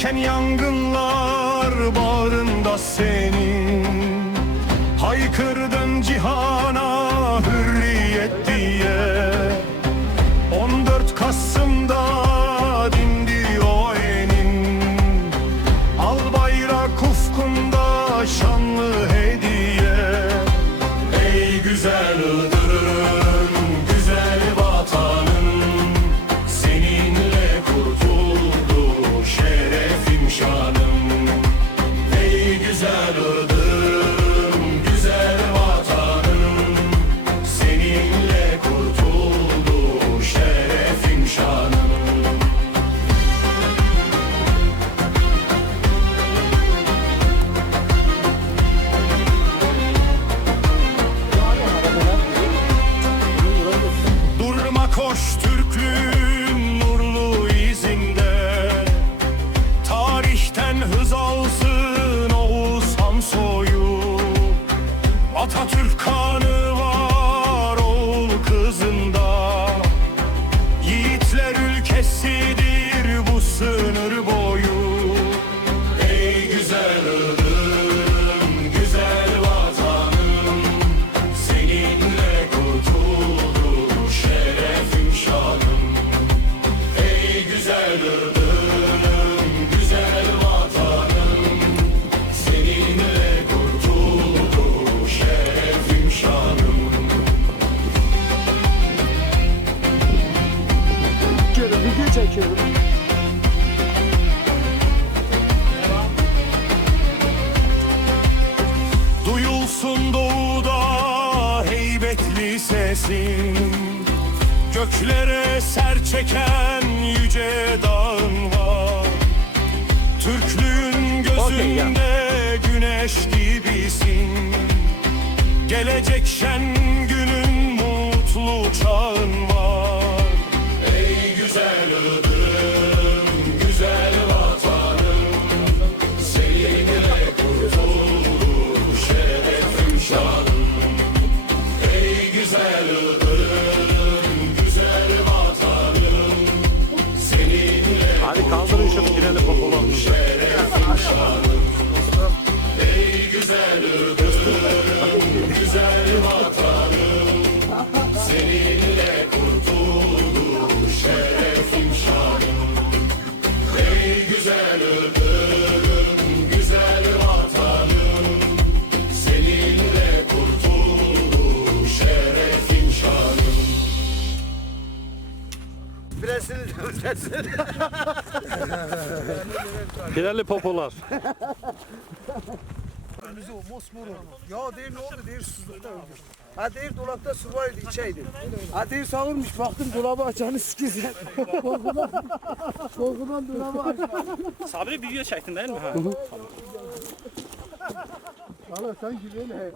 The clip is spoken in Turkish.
Tüten yangınlar bağrında senin Haykırdın cihana hürriyet diye Koş Türklüğün nurlu izinde Tarihten hız alsın Oğuzhan soyu Atatürk Duyulsun doğuda heybetli sesin. Göklere ser çeken yüce dağın var. Türklüğün gözünde güneş gibisin. Gelecek şen günün mutlu çağın var güzel Iğdır'ım, güzel vatanım Seninle kurtuldu şerefim şanım Ey güzel Iğdır'ım, güzel vatanım Seninle kurtuldu şerefim şanım Gireli popolar. Önümüzü o mosmor oldu. Ya değil ne oldu değil susuzlukta öldü. Ha değil dolapta su vardı içeydi. Ha değil sağırmış baktım dolabı açanı sikizler. korkudan, korkudan dolabı açtım. Sabri video çektin değil mi? Ha? Valla sanki böyle.